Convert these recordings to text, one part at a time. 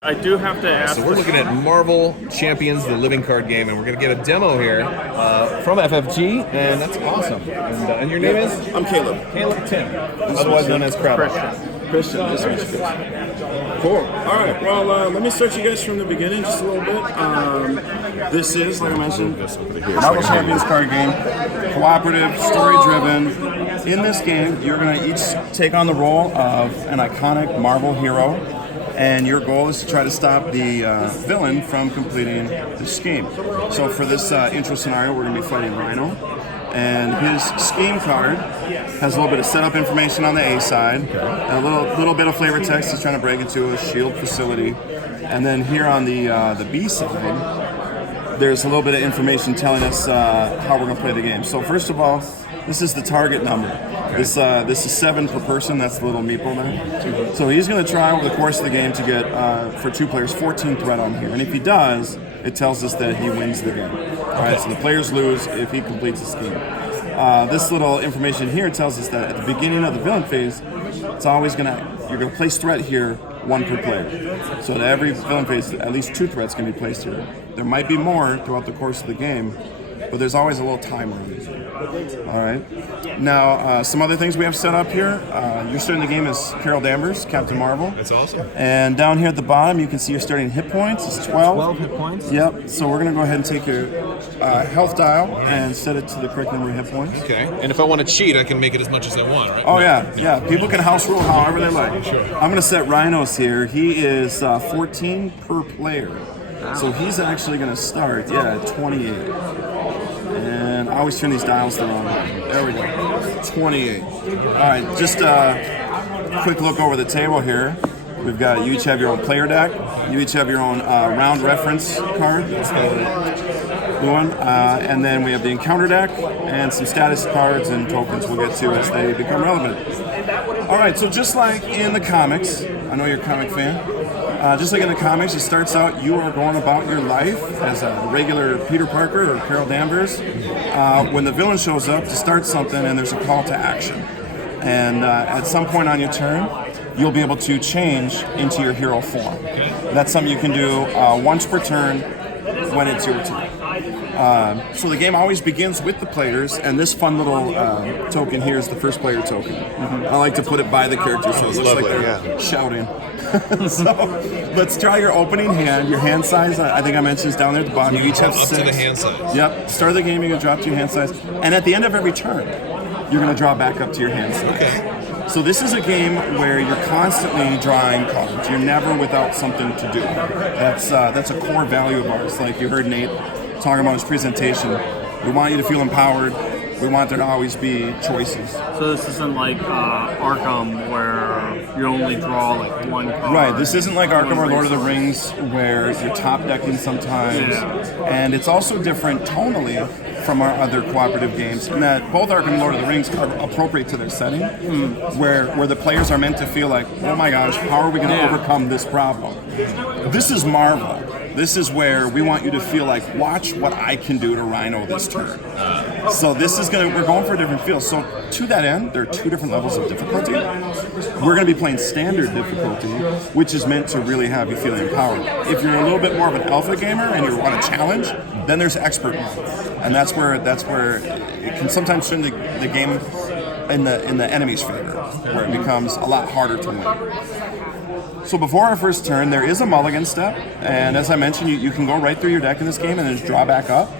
I do have to ask. So we're looking at Marvel Champions, the living card game, and we're going to get a demo here from FFG, and that's awesome. And your name is? I'm Caleb. Caleb Tim, otherwise known as Crabbok. Christian. Nice to meet you, Chris. Cool. All right. Well, let me start you guys from the beginning just a little bit. This is, like I mentioned, Marvel Champions card game, cooperative, story-driven. In this game, you're going to each take on the role of an iconic Marvel hero, and your goal is to try to stop the villain from completing the scheme. So for this intro scenario, we're going to be fighting Rhino, and his scheme card has a little bit of setup information on the A side, and a little bit of flavor text. He's trying to break into a shield facility, and then here on the B side, there's a little bit of information telling us how we're going to play the game. So first of all, this is the target number. This is 7 per person. That's the little meeple there. So he's going to try over the course of the game to get, for 2 players, 14 threat on here. And if he does, it tells us that he wins the game. All right, so the players lose if he completes the scheme. This little information here tells us that at the beginning of the villain phase, it's always you're going to place threat here, 1 per player. So at every villain phase, at least 2 threats can be placed here. There might be more throughout the course of the game, but there's always a little timer on these. All right. Now, some other things we have set up here. You're starting the game as Carol Danvers, Captain Marvel. That's awesome. And down here at the bottom, you can see your starting hit points. It's 12. 12 hit points? Yep. So we're going to go ahead and take your health dial and set it to the correct number of hit points. Okay. And if I want to cheat, I can make it as much as I want, right? Oh, yeah. People can house rule however they like. Sure. I'm going to set Rhinos here. He is 14 per player. So he's actually going to start, at 28. And I always turn these dials the wrong way. There we go. 28. All right, just a quick look over the table here. We've got, you each have your own player deck. You each have your own round reference card. That's the blue one. And then we have the encounter deck and some status cards and tokens we'll get to as they become relevant. All right, so just like in the comics, I know you're a comic fan. Just like in the comics, it starts out you are going about your life as a regular Peter Parker or Carol Danvers. When the villain shows up to start something and there's a call to action. And at some point on your turn, you'll be able to change into your hero form. That's something you can do once per turn when it's your turn. So the game always begins with the players, and this fun little token here is the first player token. I like to put it by the character so it looks like they're shouting. So let's try your opening hand. Your hand size, I think I mentioned, is down there at the bottom. You each have 6. Up to the hand size. Yep. Start of the game, you're going to drop to your hand size. And at the end of every turn, you're going to draw back up to your hand size. Okay. So this is a game where you're constantly drawing cards. You're never without something to do. That's a core value of ours. Like you heard Nate talking about his presentation. We want you to feel empowered. We want there to always be choices. So this isn't like Arkham where you only draw like 1 card. Right, this isn't like Arkham or Lord of the Rings where you're top decking sometimes. And it's also different tonally from our other cooperative games in that both Arkham and Lord of the Rings are appropriate to their setting, where the players are meant to feel like, oh my gosh, how are we going to overcome this problem? This is Marvel. This is where we want you to feel like, watch what I can do to Rhino this turn. So this is we're going for a different feel. So to that end, there are 2 different levels of difficulty. We're going to be playing standard difficulty, which is meant to really have you feeling empowered. If you're a little bit more of an alpha gamer and you want a challenge, then there's expert mode. And that's where it can sometimes turn the game in the enemy's favor, where it becomes a lot harder to win. So before our first turn, there is a mulligan step, and as I mentioned, you can go right through your deck in this game and then just draw back up.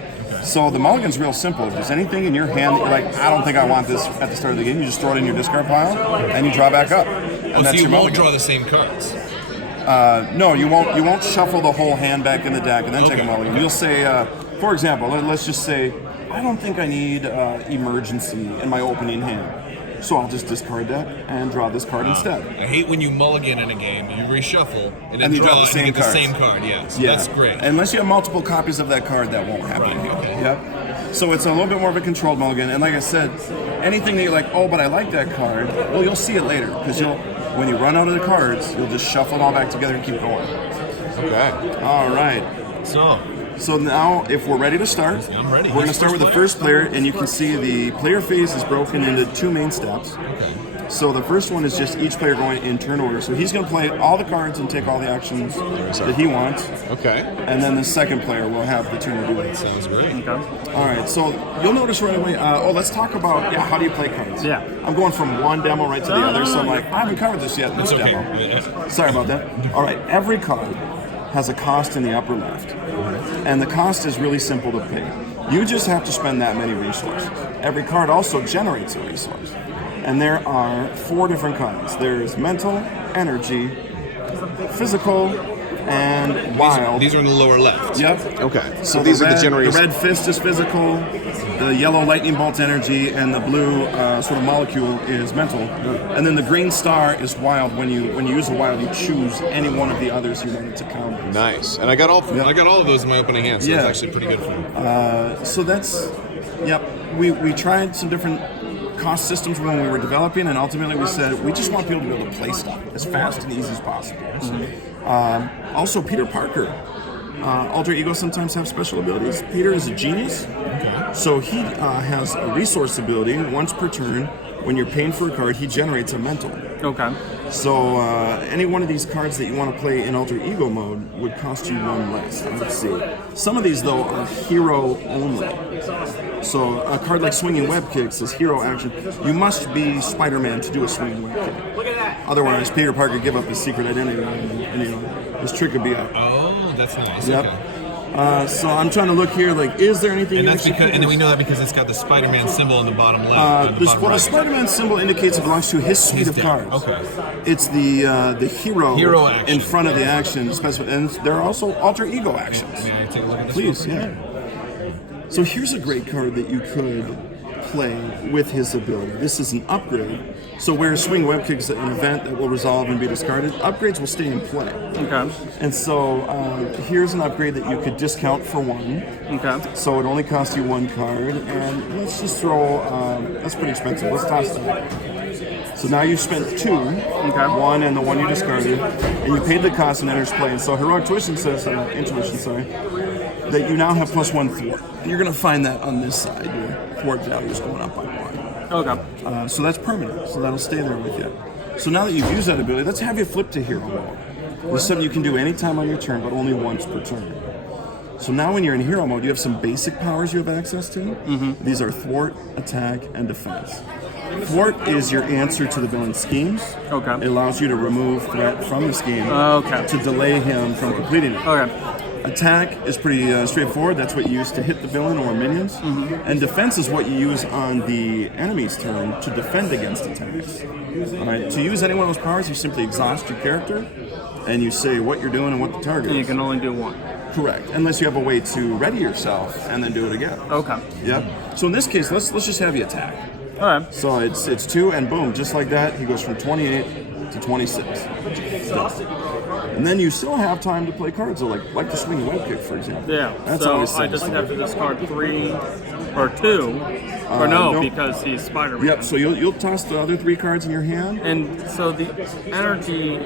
So the mulligan's real simple. If there's anything in your hand that you're like, I don't think I want this at the start of the game, you just throw it in your discard pile and you draw back up. And that's so you your won't mulligan. draw the same cards? No, you won't. You won't shuffle the whole hand back in the deck and then take a mulligan. You'll say, for example, let's just say, I don't think I need emergency in my opening hand. So I'll just discard that and draw this card instead. I hate when you mulligan in a game, you reshuffle, and then And you draw draw the and same get the cards. same card. Yeah, so that's great. Unless you have multiple copies of that card, that won't happen here. Okay. Yep. So it's a little bit more of a controlled mulligan. And like I said, anything that you're like, oh, but I like that card, well, you'll see it later. Because when you run out of the cards, you'll just shuffle it all back together and keep going. Okay. All right. So now, if we're ready to start, I'm ready. We're going to start with the first player, and you can see the player phase is broken into 2 main steps. Okay. So the first one is just each player going in turn order. So he's going to play all the cards and take all the actions that he wants. Okay. And then the second player will have the turn to do it. Sounds great. Okay. All right, so you'll notice right away. Let's talk about how do you play cards? Yeah. I'm going from one demo right to the other, so I'm like, I haven't covered this yet in this It's okay. demo. Yeah. Sorry about that. All right, every card has a cost in the upper left, and the cost is really simple to pay. You just have to spend that many resources. Every card also generates a resource, and there are 4 different kinds. There's mental, energy, physical, and wild. These are in the lower left. Yep. Okay. So these are the The generations. red fist is physical, the yellow lightning bolt energy, and the blue sort of molecule is mental. And then the green star is wild. When you use a wild, you choose any one of the others you wanted to counter. Nice. And I got all of those in my opening hand, so Yeah. it's actually pretty good for me. So that's, yep. We tried some different cost systems when we were developing, and ultimately we said we just want people to be able to play stuff as fast and easy as possible. Also, Peter Parker. Alter Ego sometimes have special abilities. Peter is a genius, so he has a resource ability. Once per turn, when you're paying for a card, he generates a mental. Okay. So any one of these cards that you want to play in Alter Ego mode would cost you 1 less. Let's see. Some of these, though, are hero only. So a card like Swinging Web Kicks is hero action. You must be Spider-Man to do a Swinging Web Kick. Otherwise, Peter Parker would give up his secret identity, and his trick would be out. Oh, that's nice. Yep. Okay. So I'm trying to look here, like, is there anything? And that's because, and then we know that because it's got the Spider-Man symbol on the bottom left. The Spider-Man symbol indicates it belongs to his suite of cards. Okay. It's the hero action. in front of the action, and there are also alter ego actions. May I take a look at this? Please, yeah. So here's a great card that you could play with his ability. This is an upgrade. So where Swing Web Kick is an event that will resolve and be discarded, upgrades will stay in play. Okay. And so here's an upgrade that you could discount for 1. Okay. So it only costs you 1 card, and let's just throw. That's pretty expensive. Let's toss that. So now you've spent 2, 1 and the 1 you discarded, and you paid the cost and enters play. And so Heroic Intuition says, that you now have +1 thwart. And you're going to find that on this side. Your thwart value is going up by 1. Okay. So that's permanent. So that'll stay there with you. So now that you've used that ability, let's have you flip to hero mode. This is something you can do anytime on your turn, but only once per turn. So now when you're in hero mode, you have some basic powers you have access to. These are thwart, attack, and defense. Thwart is your answer to the villain's schemes. Okay. It allows you to remove threat from the scheme Okay. to delay him from completing it. Okay. Attack is pretty straightforward. That's what you use to hit the villain or minions. And defense is what you use on the enemy's turn to defend against attacks. All right. To use any one of those powers, you simply exhaust your character, and you say what you're doing and what the target And you is. can only do 1. Correct. Unless you have a way to ready yourself and then do it again. Okay. Yep. So in this case, let's just have you attack. All right. So it's 2, and boom, just like that, he goes from 28 to 26. And then you still have time to play cards, like the Swing Web Kick, for example. Yeah. That's so always I just satisfying. have to discard 3 or 2, or no, no. because he's Spider-Man. Yep. So you'll toss the other 3 cards in your hand. And so the energy.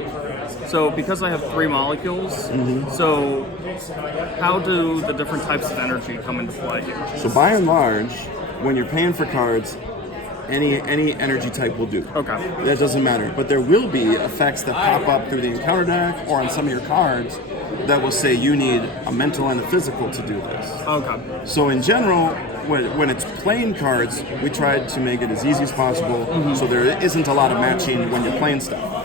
So because I have 3 molecules, so how do the different types of energy come into play here? So by and large, when you're paying for cards, any energy type will do. Okay. That doesn't matter. But there will be effects that pop up through the encounter deck or on some of your cards that will say you need a mental and a physical to do this. Okay. So in general, when it's playing cards, we tried to make it as easy as possible so there isn't a lot of matching when you're playing stuff.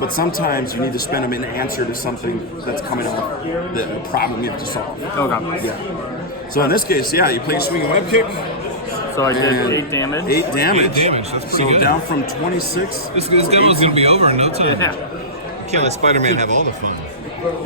But sometimes you need to spend them in answer to something that's coming up, the problem you have to solve. Okay. Yeah. So in this case, yeah, you play Swinging Web Kick. So I and did 8 damage. 8 damage. 8 damage, that's pretty so good. down from 26. This demo's going to be over in no time. Yeah. Can't let Spider-Man have all the fun.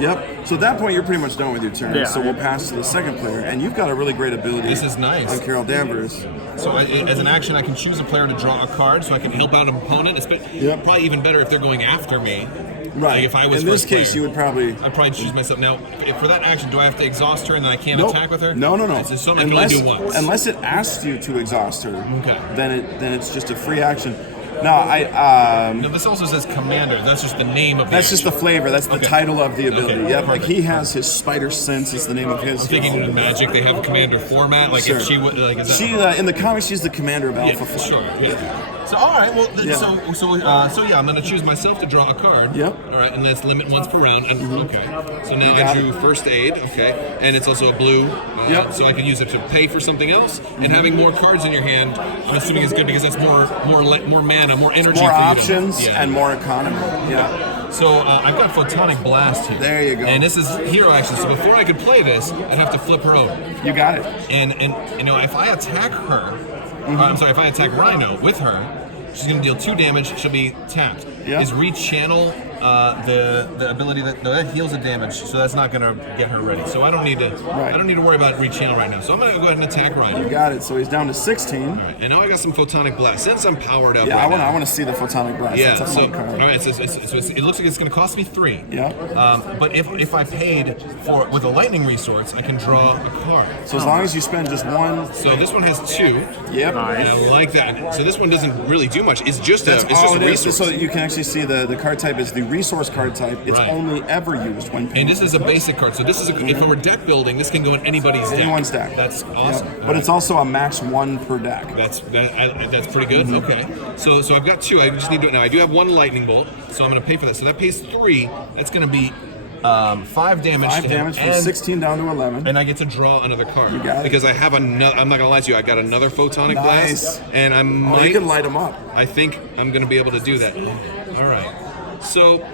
Yep. So at that point, you're pretty much done with your turn. Yeah. So we'll pass to the second player, and you've got a really great ability. This is nice. On Carol Danvers. So as an action, I can choose a player to draw a card, so I can help out an opponent. Yep. Probably even better if they're going after me. Right. Like if I was in this first case, player. you would probably. I'd probably choose myself. Now, for that action, do I have to exhaust her and then I can't Nope. attack with her? No. It's just something I can only do once. Unless it asks you to exhaust her, Okay. then it's just a free action. No, No, this also says commander. That's just the name of the that's just the flavor. That's the Okay. title of the ability. Okay. Yep, like he has his Spider Sense is the name of his. I'm thinking in Magic they have a commander format. Like Sure. if she would, like is that? She in the comics she's the commander of Alpha yeah, Flight. sure. Yeah. So all right, well, Yeah. so yeah, I'm gonna choose myself to draw a card. Yep. All right, and that's limit once per round. And okay, so now got I drew first aid. Okay, and it's also a blue. Yep. So I can use it to pay for something else. And having more cards in your hand, I'm assuming is good because that's more mana, more energy. More for options you to, and more economy. Yeah. So I've got Photonic Blast here. There you go. And this is hero action. So before I could play this, I'd have to flip her over. You got it. And you know, if I attack her, I'm sorry, if I attack Rhino with her, she's going to deal 2 damage. She'll be tapped. Yeah. Is rechannel the ability that heals the damage, so that's not going to get her ready. So I don't need to worry about rechannel right now. So I'm going to go ahead and attack Rhino. You got it. So he's down to 16. All right, and now I got some Photonic Blast. Since I'm powered up, Yeah, right I want to see the Photonic Blast. yeah, That's a so, fun card. all right, so it looks like it's going to cost me 3. Yeah. But if I paid with a lightning resource, I can draw a card. So as long as you spend just 1. So this one has 2. Yep. And I like that. So this one doesn't really do much. It's just That's a all it is. resource. So you can actually see the card type is the resource card type. It's Right. only ever used when paying. And this is a basic card. So this is if it were deck building, this can go in anybody's deck. Anyone's deck. That's awesome. Yeah. But it's also a max 1 per deck. That's pretty good. Okay. So I've got 2. I just need to now. I do have 1 lightning bolt, so I'm going to pay for that. So that pays 3. That's going to be 5 damage. 5 to him. damage from And- 16 down to 11. And I get to draw another card. You got it. Because I have another. I'm not gonna lie to you. I got another Photonic Nice. Blast, and I Oh, might. you can light them up. I think I'm gonna be able to do that. All right. So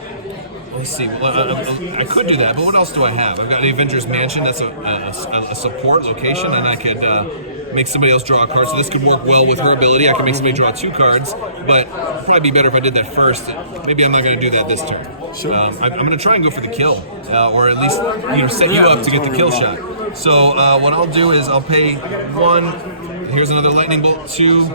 let's see. Well, I could do that, but what else do I have? I've got the Avengers Mansion. That's a support location, and I could make somebody else draw a card. So this could work well with her ability. I could make somebody draw 2 cards, but it'd probably be better if I did that first. Maybe I'm not going to do that this turn. Sure. I'm going to try and go for the kill, or at least set you up to get the kill shot. So what I'll do is I'll pay 1. Here's another lightning bolt. 2.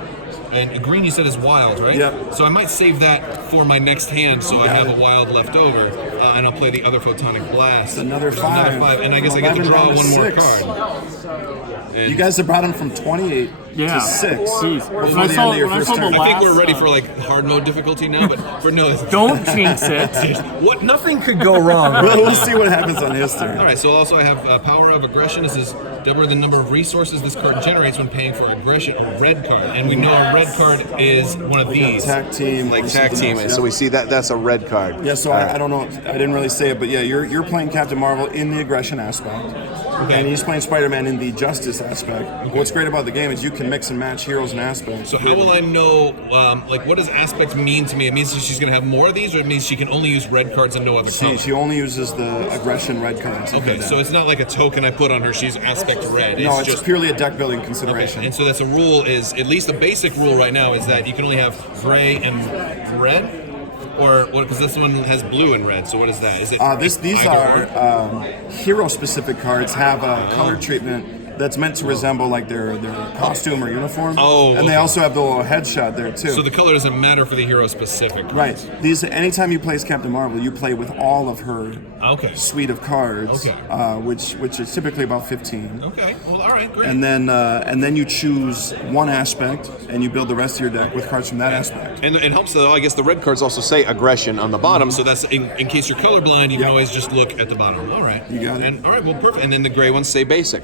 And green you said is wild, right? Yeah. So I might save that for my next hand, so I Got have it. a wild left over, and I'll play the other Photonic Blast. Another 5. And I guess I get to 11 draw down to 1 more 6. card. And You guys have brought him from 28 Yeah. to 6 Jeez. before When I the end saw- of your when I first saw the turn. I think we're last, ready for like hard mode difficulty now, but for no. Don't jinx it. What? Nothing could go wrong. We'll see what happens on his turn. All right. So also I have Power of Aggression. This is double the number of resources this card generates when paying for aggression. A red card, and we know a red card is one of these. Tag team. Like or tag something team, else, so yeah. we see that's a red card. Yeah, so I don't know. I didn't really say it, but yeah, you're playing Captain Marvel in the aggression aspect, and he's playing Spider-Man in the justice aspect. What's great about the game is you can mix and match heroes and aspects. So how will I know, what does aspect mean to me? It means she's going to have more of these, or it means she can only use red cards and no other color? She only uses the aggression red cards. Okay, so it's not like a token I put on her, she's aspect red. no, it's just purely a deck building consideration. And so that's a rule is, at least the basic rule right now is that you can only have gray and red? Or, because this one has blue and red, so what is that? Is it? These are hero-specific cards have a color treatment that's meant to resemble like their costume or uniform. Oh, and they okay. also have the little headshot there too. So the color doesn't matter for the hero specific. right. These anytime you play as Captain Marvel, you play with all of her Okay. suite of cards, Okay. which is typically about 15. Okay, well, all right, great. And then you choose one aspect and you build the rest of your deck with cards from that aspect. And it helps that I guess the red cards also say aggression on the bottom, so that's in case you're colorblind, you can always just look at the bottom. All right, You got it. And all right, well, perfect. And then the gray ones say basic.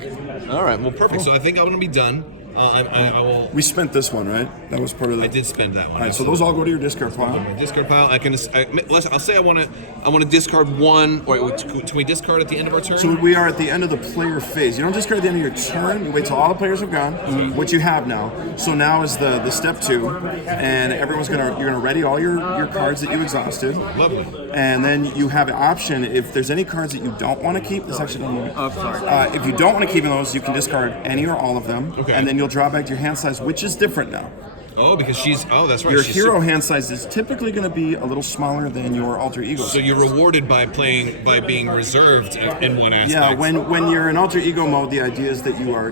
All right, well, perfect. So I think I'm gonna be done. I will. We spent this one, right? That was part of the. I did spend that one. All right, so those all go to your discard pile. Discard pile. I'll say I want to discard 1. Or can we discard at the end of our turn? So we are at the end of the player phase. You don't discard at the end of your turn. You wait till all the players have gone, which you have now. So now is the step 2, and you're gonna ready all your cards that you exhausted, Lovely. and then you have an option if there's any cards that you don't want to keep. This actually doesn't. Oh, sorry. If you don't want to keep those, you can discard any or all of them, Okay. and then you'll draw back to your hand size, which is different now. Oh, because she's. Oh, that's right. Your she's hero hand size is typically going to be a little smaller than your alter ego. So you're rewarded by being reserved in one aspect. Yeah, when you're in alter ego mode, the idea is that you're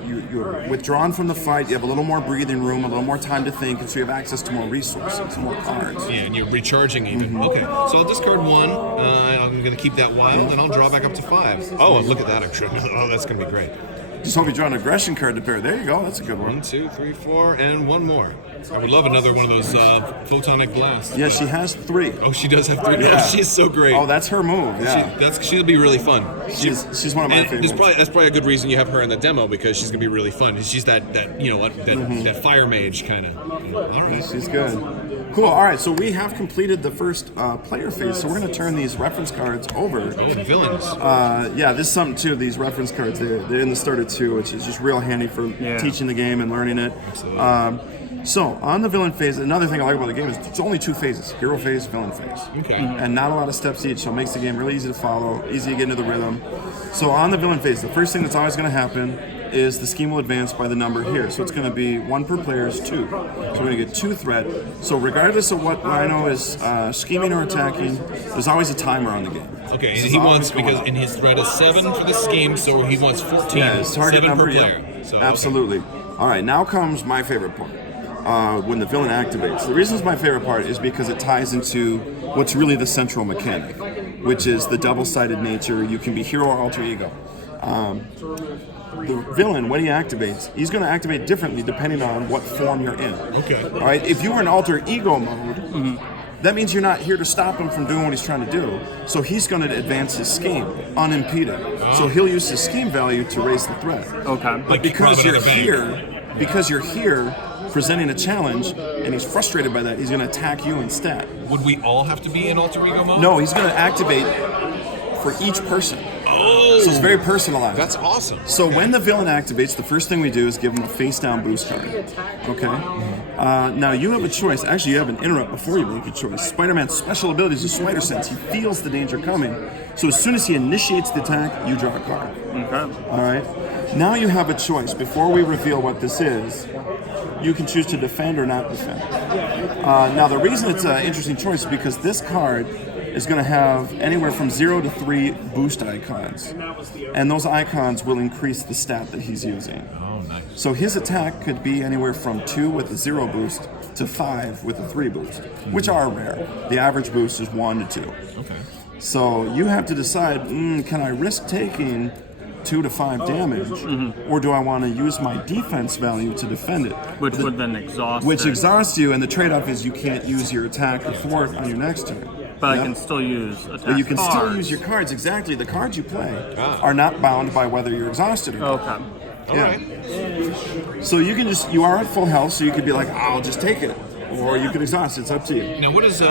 withdrawn from the fight. You have a little more breathing room, a little more time to think, and so you have access to more resources, more cards. Yeah, and you're recharging even. Okay, so I'll discard 1. I'm going to keep that wild, and I'll draw back up to 5. Oh, and look at that! Actually, oh, that's going to be great. Just hope you draw an aggression card to pair. There you go. That's a good one. 1, 2, 3, 4, and one more. I would love another one of those photonic blasts. Yeah, she has 3. Oh, she does have 3. Yeah. Oh, she's so great. Oh, that's her move. Yeah, She'll be really fun. she's one of my favorites. That's probably a good reason you have her in the demo, because she's gonna be really fun. She's that that fire mage kind of. All right, She's good. Cool. All right, so we have completed the first player phase, so we're going to turn these reference cards over. Oh, villains. Yeah, this is something too. These reference cards, they're in the starter too, which is just real handy for teaching the game and learning it. Absolutely. So on the villain phase, another thing I like about the game is it's only 2 phases: hero phase, villain phase. Okay. And not a lot of steps each, so it makes the game really easy to follow, easy to get into the rhythm. So on the villain phase, the first thing that's always going to happen is the scheme will advance by the number here. So it's going to be 1 per player is 2. So we're going to get 2 threat. So regardless of what Rhino is scheming or attacking, there's always a timer on the game. Okay, This and is he always wants, going because on. and his threat is 7 for the scheme, so he wants 14. Yeah, his target 7 number, per yeah. player. So, Absolutely. All right, now comes my favorite part. When the villain activates. The reason it's my favorite part is because it ties into what's really the central mechanic, which is the double-sided nature. You can be hero or alter ego. The villain, when he activates, he's going to activate differently depending on what form you're in. Okay. All right. If you were in alter ego mode, that means you're not here to stop him from doing what he's trying to do. So he's going to advance his scheme unimpeded. So he'll use his scheme value to raise the threat. Okay. But because you're here presenting a challenge and he's frustrated by that, he's going to attack you instead. Would we all have to be in alter ego mode? No, he's going to activate for each person. Oh, So it's very personalized. that's awesome. So when the villain activates, the first thing we do is give him a face-down boost card. Okay? Now you have a choice. Actually, you have an interrupt before you make a choice. Spider-Man's special ability is a spider sense. He feels the danger coming. So as soon as he initiates the attack, you draw a card. Okay. All right? Now you have a choice. Before we reveal what this is, you can choose to defend or not defend. Now the reason it's an interesting choice is because this card is going to have anywhere from 0 to 3 boost icons. And those icons will increase the stat that he's using. Oh, nice. So his attack could be anywhere from 2 with a 0 boost to 5 with a 3 boost, which are rare. The average boost is 1 to 2. Okay. So you have to decide, can I risk taking 2 to 5 damage, or do I want to use my defense value to defend it? Which would then exhaust Which it. exhausts you, and the trade-off is you can't use your attack before it on your next turn. But Yep. I can still use attack But you can still cards. use your cards. Exactly. The cards you play are not bound by whether you're exhausted or not. Okay. All Yeah. right. So you can you are at full health, so you could be like, I'll just take it. Or you could exhaust. It's up to you. Now, what is the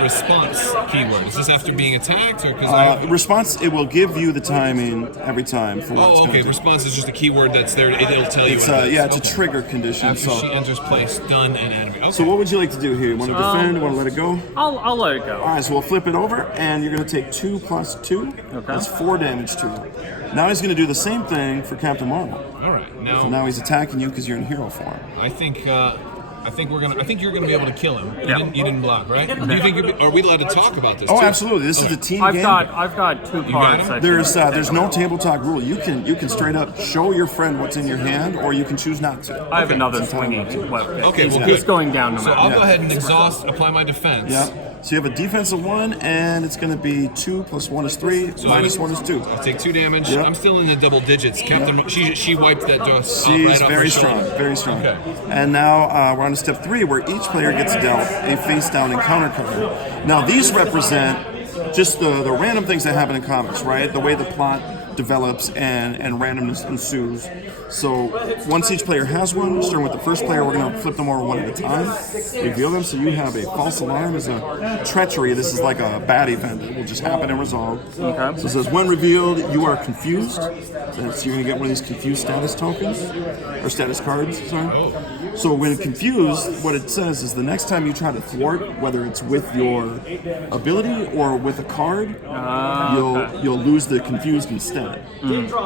response keyword? Is this after being attacked, or because Response, it will give you the timing every time for what it's Oh, going okay. to do. Response is just a keyword that's there. It'll tell you. It's what it is. it's a Okay. trigger condition. After she So, enters play, stun an enemy. Okay. so what would you like to do here? You want to defend? You want to let it go? I'll let it go. All right, so we'll flip it over, and you're going to take 2 plus 2. Okay. That's 4 damage to you. Now he's going to do the same thing for Captain Marvel. All right. Now, So now he's attacking you because you're in hero form. I think you're gonna be able to kill him. Yeah. You didn't block, right? Do you think are we allowed to talk about this? Oh, too? absolutely. This is a team I've game. got 2 cards. him? I There's no table talk rule. You can straight up show your friend what's in your hand, or you can choose not to. I have another It's entirely swinging up to you. weapon. Okay, well, It's good. going down no So matter I'll what. go ahead and exhaust, apply my defense. Yeah. So you have a defense of 1, and it's going to be 2 plus 1 is 3, minus 1 is 2. I'll take 2 damage. Yep. I'm still in the double digits. Captain, she wiped that dust She's right off her very shoulder. strong, very strong. Okay. And now we're on to step 3, where each player gets dealt a face-down encounter card. Now these represent just the random things that happen in comics, right? The way the plot develops and randomness ensues. So once each player has one, starting with the first player, we're going to flip them over one at a time, reveal them. So you have a false alarm as a treachery. This is like a bad event. It will just happen and resolve. Okay. So it says, when revealed, you are confused. So you're going to get one of these confused status tokens, or status cards, sorry. So when confused, what it says is the next time you try to thwart, whether it's with your ability or with a card, you'll lose the confused instead.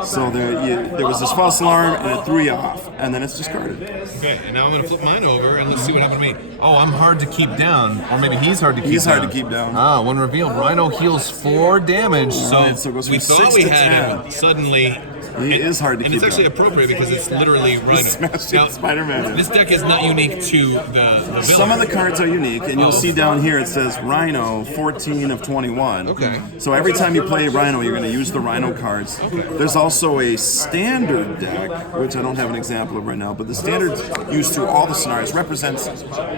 So there was this false alarm, and it threw you off, and then it's discarded. Okay, and now I'm going to flip mine over, and let's see what happened to me. Oh, I'm hard to keep down. Or maybe he's hard to keep down. He's hard to keep down. Ah, when revealed, Rhino heals 4 damage. Right, so it goes we from thought 6 we to had 10. him. Suddenly... He is hard to and keep it's actually down. appropriate because it's literally Rhino. Smashing Spider-Man. This deck is not unique to the villain. Some of the cards are unique, and you'll see down here it says Rhino 14 of 21. Okay. So every time you play Rhino, you're going to use the Rhino card cards. There's also a standard deck, which I don't have an example of right now, but the standard used through all the scenarios represents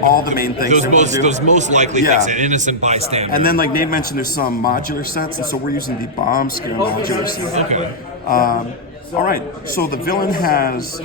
all the main things. Those most likely Yeah. things, an innocent bystander. And then, like Nate mentioned, there's some modular sets, and so we're using the bomb scare modular set. Okay. All right, so the villain has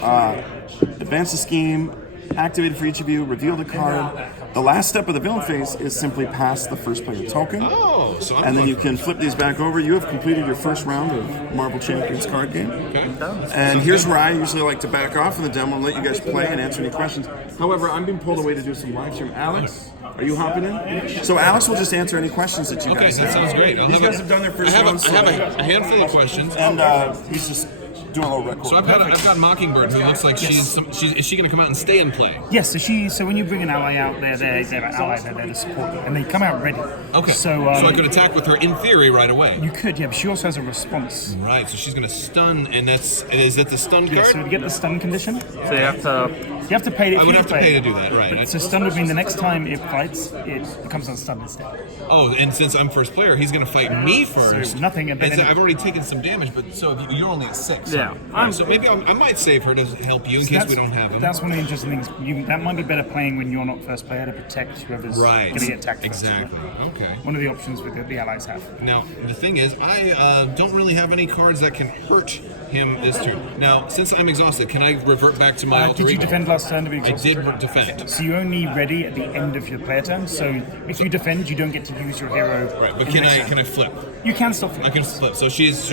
advance the scheme, activated for each of you, reveal the card. The last step of the villain phase is simply pass the first player token. Oh, so I'm And then you can flip these back over. You have completed your first round of Marvel Champions card game. Okay. And here's where I usually like to back off in the demo and let you guys play and answer any questions. However, I'm being pulled away to do some live stream. Alex, are you hopping in? So Alex will just answer any questions that you Okay, guys that have. sounds great. These guys have done their first round. I have a handful of questions. And he's just doing a little record. So I've got Mockingbird, who looks like is she going to come out and stay and play? Yes, so when you bring an ally out, they're an ally, they're there to support you, and they come out ready. Okay. So I could attack with her in theory right away. you could, yeah, but she also has a response. Right. So she's going to stun, and is that the stun Yeah, card? so to get the stun condition, So you have to. you have to pay. I would have to pay to do that, right? So stun would mean the next time it fights, it becomes unstunned instead. Oh, and since I'm first player, he's going to fight me first. So nothing, and then- I've already taken some damage, but so you're only at 6. Yeah. So maybe I might save her to help you in case we don't have him. That's one of the interesting things. That might be better playing when you're not first player to protect whoever's Right. going to get attacked first. Exactly. Okay. One of the options with the allies have. Now, the thing is, I don't really have any cards that can hurt him this turn. Now, since I'm exhausted, can I revert back to my alter Did you ego? defend last turn to be I exhausted? did defend. So you only ready at the end of your player turn. So if you defend, you don't get to use your hero. Right, but in the can next I turn. can I flip? You can still I flip. can flip. So she's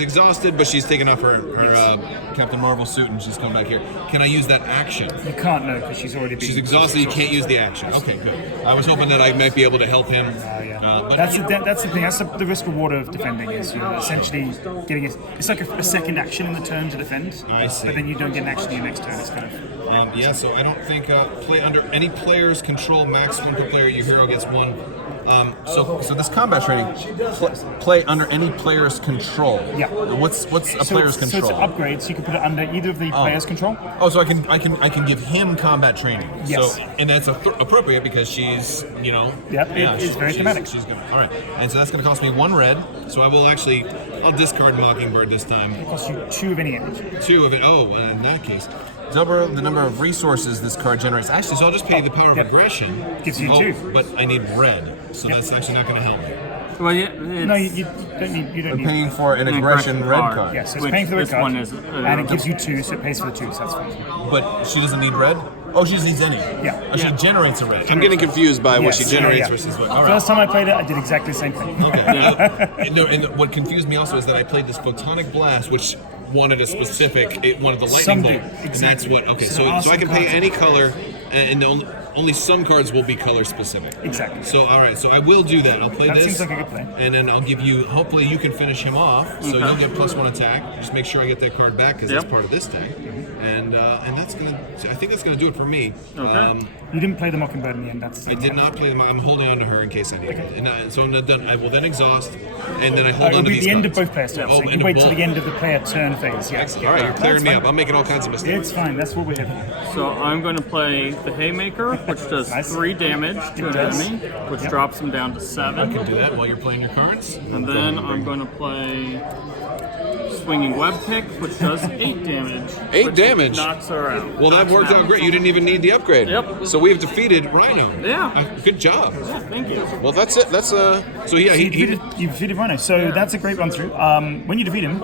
exhausted, but she's taken off her Captain Marvel suit and she's come back here. Can I use that action? You can't know because she's already been. She's exhausted. You can't use the action. Okay, good. I was hoping that I might be able to help him. But That's the thing. That's the risk reward of defending is you're essentially getting it's like a second action in the turn to defend. I see. But then you don't get an action in your next turn. It's kind of yeah, so I don't think play under any player's control. Max one per player. Your hero gets one. So this combat training, play under any player's control. Yeah. What's a player's control? So it's upgrades. So you can put it under either of the player's control. Oh, so I can give him combat training. Yes. So and that's appropriate because she's Yep, it is very thematic. She's gonna all right, and so that's gonna cost me 1 red. So I will I'll discard Mockingbird this time. It costs you 2 of any energy. 2 of it. Oh, in that case. Double the number of resources this card generates. Actually, so I'll just pay the power of Yep. aggression. Gives you 2. But I need red, so Yep. that's actually not going to help me. Well, yeah, No, you don't need. You don't I'm need. paying for an aggression aggression red card. card. Yes, so it's Which paying for the red this card, one is, and it gives you 2, so it pays for the 2. So that's fine. But she doesn't need red? Oh, she just needs any. Yeah. Oh, she Yeah. generates a red. I'm getting confused by what she Yes, generates yeah. versus what. All right. First time I played it, I did exactly the same thing. Okay. And what confused me also is that I played this photonic blast, which wanted a specific, it wanted the Some lightning do, bolt, exactly. and that's what. Okay, So there so are I some can pay cards any that- color, and only some cards will be color specific. Exactly. So all right, so I will do that. I'll play That this. seems like a good play. And then I'll give you. Hopefully, you can finish him off. So you'll get +1 attack. Just make sure I get that card back because Yep. that's part of this deck. And that's gonna. I think that's gonna do it for me. Okay. You didn't play the Mockingbird in the end. That's the I thing. did not play them. I'm holding on to her in case I need it. And so I'm not done. I will then exhaust, and then I It hold will on to be these the end cards. of both players' turns. Oh, So end you of wait till both. the end of the player turn phase. Yeah. Excellent. All right, you're clearing me up. I'm making all kinds of mistakes. It's fine. That's what we're here for. So I'm going to play the Haymaker, which does Nice. 3 damage to It an does. enemy, which Yep. drops him down to 7. Do that while you're playing your cards. And then I'm going to play Swinging Web Kick, which does 8 damage. 8 which damage? Knocks her out. Well, that Knocks worked him out great. You didn't even need the upgrade. Yep. So we have defeated Rhino. Yeah. Good job. Yeah, thank you. Well, that's it. That's so yeah. You defeated Rhino, so that's a great run through. When you defeat him,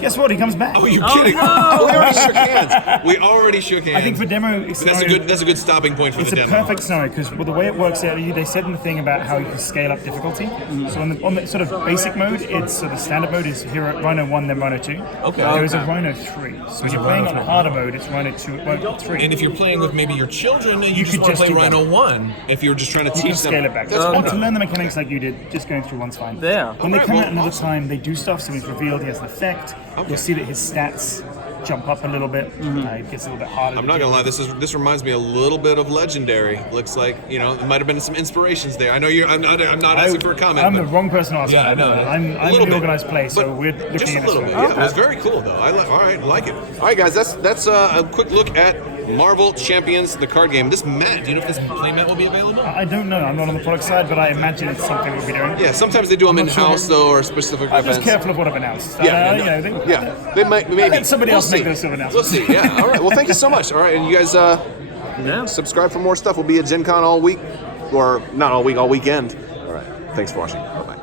guess what? He comes back. Oh, you're Oh, kidding? no. We already shook hands. We already shook hands. I think for demo, it's That's a good stopping point for It's the a demo. perfect scenario because the way it works out, they said in the thing about how you can scale up difficulty. So on the sort of basic mode, so the standard mode is Hero Rhino 1, then Rhino 2. Okay. There is a Rhino 3. So when you're playing on harder mode, it's Rhino 2, Rhino 3. And if you're playing with maybe your children, and you just could want to just play do Rhino 1, if you're just trying to you can teach them, scale it back. That's Or to wonderful. learn the mechanics like you did, just going through one's fine. Yeah. When they Alright, come well, out another awesome. time, they do stuff. So he's revealed he has an effect. You'll see that his stats jump up a little bit. It gets a little bit harder. I'm not gonna lie. This reminds me a little bit of Legendary. Looks like it might have been some inspirations there. I know you're. I'm not asking for a comment. I'm but the wrong person to ask. Yeah, I know. I'm A little the bit. organized play, so But we're looking just at a little this bit. one. Yeah, it was very cool though. All right, I like it. All right, guys, that's a quick look at Marvel Champions, the card game. This mat, do you know if this playmat will be available? I don't know. I'm not on the product side, but I imagine it's something we'll be doing. Yeah, sometimes they do them in-house, though, or specific I'm events. just careful of what I've announced. They might, maybe. Let somebody else make see. those sort of announcements. We'll see, yeah. All right, well, thank you so much. All right, and you guys subscribe for more stuff. We'll be at Gen Con all week, or not all week, all weekend. All right, thanks for watching. Bye-bye.